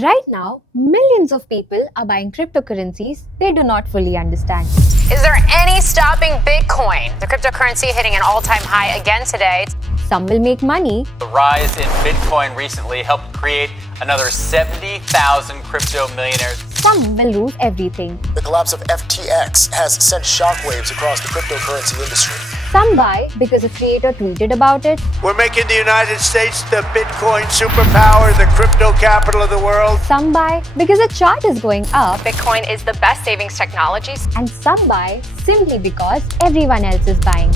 Right now, millions of people are buying cryptocurrencies they do not fully understand. Is there any stopping Bitcoin, the cryptocurrency hitting an all-time high again today? Some will make money, The rise in Bitcoin recently helped create another 70,000 crypto millionaires. some will lose everything. The collapse of FTX has sent shockwaves across the cryptocurrency industry. Some buy because a creator tweeted about it. We're making the United States the Bitcoin superpower, the crypto capital of the world. Some buy because a chart is going up. Bitcoin is the best savings technology. And some buy simply because everyone else is buying.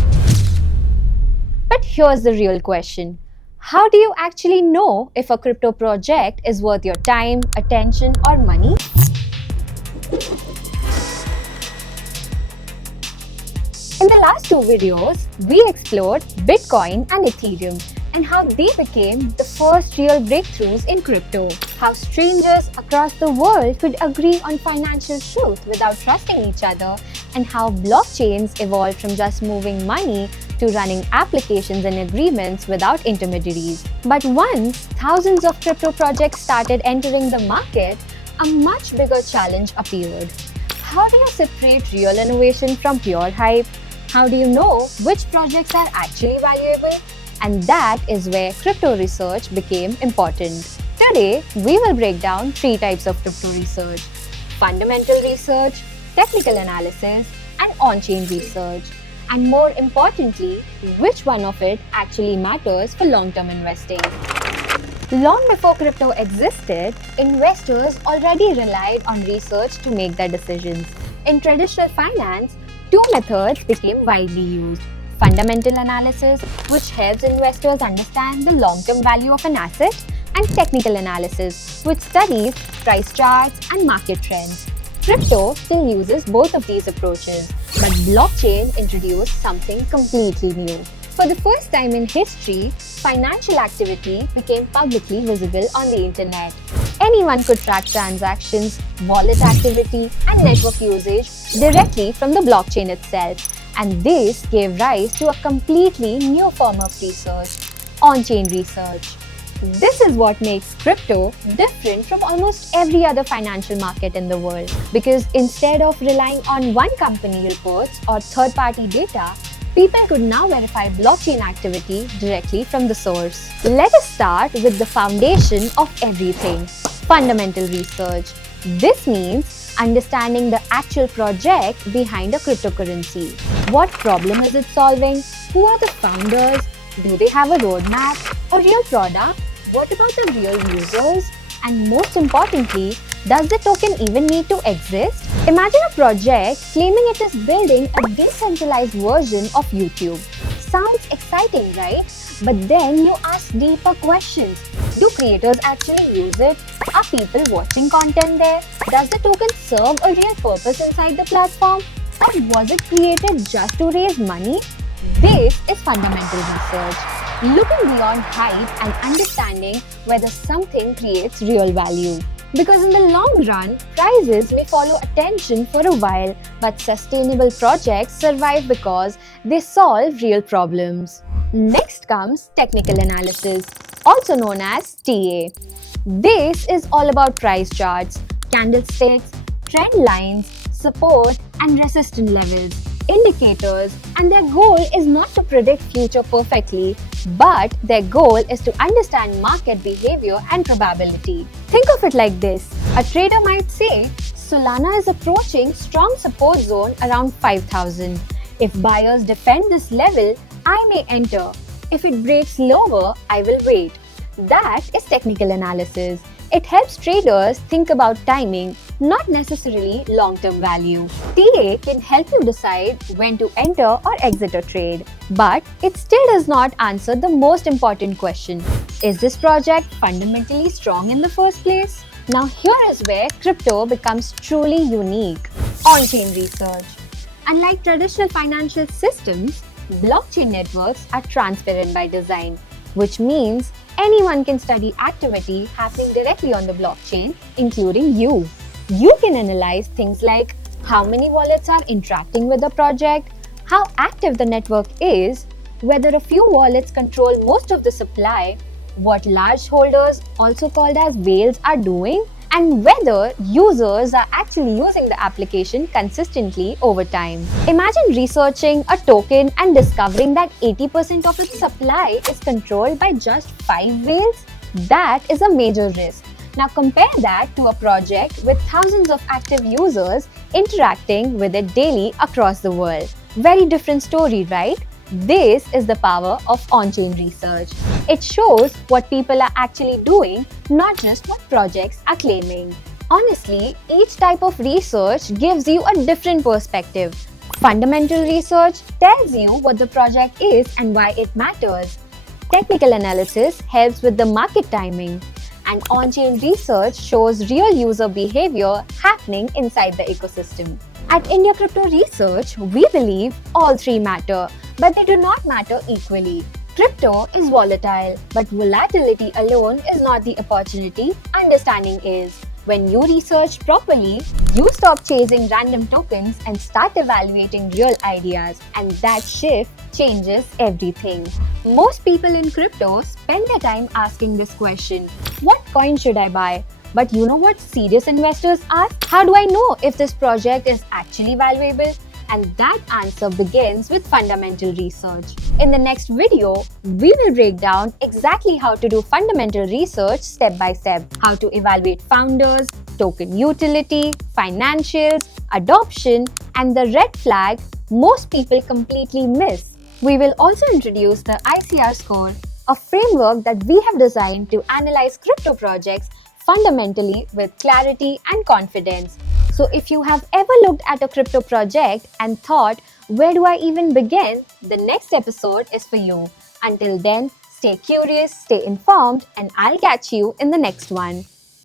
But here's the real question. How do you actually know if a crypto project is worth your time, attention, or money? In the last two videos, we explored Bitcoin and Ethereum and how they became the first real breakthroughs in crypto. How strangers across the world could agree on financial truth without trusting each other, and how blockchains evolved from just moving money to running applications and agreements without intermediaries. But once thousands of crypto projects started entering the market, a much bigger challenge appeared. How do you separate real innovation from pure hype? How do you know which projects are actually valuable? And that is where crypto research became important. Today, we will break down three types of crypto research: fundamental research, technical analysis, and on-chain research. And more importantly, which one of it actually matters for long-term investing. Long before crypto existed, investors already relied on research to make their decisions. In traditional finance, two methods became widely used: fundamental analysis, which helps investors understand the long-term value of an asset, and technical analysis, which studies price charts and market trends. Crypto still uses both of these approaches, but blockchain introduced something completely new. For the first time in history, financial activity became publicly visible on the internet. Anyone could track transactions, wallet activity, and network usage directly from the blockchain itself. And this gave rise to a completely new form of research: on-chain research. This is what makes crypto different from almost every other financial market in the world, because instead of relying on one company reports or third-party data, people could now verify blockchain activity directly from the source. Let us start with the foundation of everything: fundamental research. This means understanding the actual project behind a cryptocurrency. What problem is it solving? Who are the founders? Do they have a roadmap? A real product? What about the real users? And most importantly, does the token even need to exist? Imagine a project claiming it is building a decentralized version of YouTube. Sounds exciting, right? But then you ask deeper questions. Do creators actually use it? Are people watching content there? Does the token serve a real purpose inside the platform? Or was it created just to raise money? This is fundamental research, looking beyond hype and understanding whether something creates real value. Because in the long run, prices may follow attention for a while, but sustainable projects survive because they solve real problems. Next comes technical analysis, also known as TA. This is all about price charts, candlesticks, trend lines, support and resistance levels, indicators, and their goal is not to predict future perfectly, but their goal is to understand market behavior and probability. Think of it like this: a trader might say, Solana is approaching strong support zone around 5,000. If buyers defend this level, I may enter. If it breaks lower, I will wait. That is technical analysis. It helps traders think about timing, not necessarily long-term value. TA can help you decide when to enter or exit a trade, but it still does not answer the most important question: is this project fundamentally strong in the first place? Now here is where crypto becomes truly unique: on-chain research. Unlike traditional financial systems, blockchain networks are transparent by design, which means anyone can study activity happening directly on the blockchain, including you. You can analyze things like how many wallets are interacting with the project, how active the network is, whether a few wallets control most of the supply, what large holders, also called as whales, are doing, and whether users are actually using the application consistently over time. Imagine researching a token and discovering that 80% of its supply is controlled by just 5 whales. That is a major risk. Now compare that to a project with thousands of active users interacting with it daily across the world. Very different story, right? This is the power of on-chain research. It shows what people are actually doing, not just what projects are claiming. Honestly, each type of research gives you a different perspective. Fundamental research tells you what the project is and why it matters. Technical analysis helps with the market timing. And on-chain research shows real user behavior happening inside the ecosystem. At India Crypto Research, we believe all three matter, but they do not matter equally. Crypto is volatile, but volatility alone is not the opportunity, understanding is. When you research properly, you stop chasing random tokens and start evaluating real ideas, and that shift changes everything. Most people in crypto spend their time asking this question: what coin should I buy? But you know what serious investors ask? How do I know if this project is actually valuable? And that answer begins with fundamental research. In the next video, we will break down exactly how to do fundamental research step by step, how to evaluate founders, token utility, financials, adoption, and the red flag most people completely miss. We will also introduce the ICR score, a framework that we have designed to analyze crypto projects fundamentally with clarity and confidence. So if you have ever looked at a crypto project and thought, where do I even begin? The next episode is for you. Until then, stay curious, stay informed, and I'll catch you in the next one.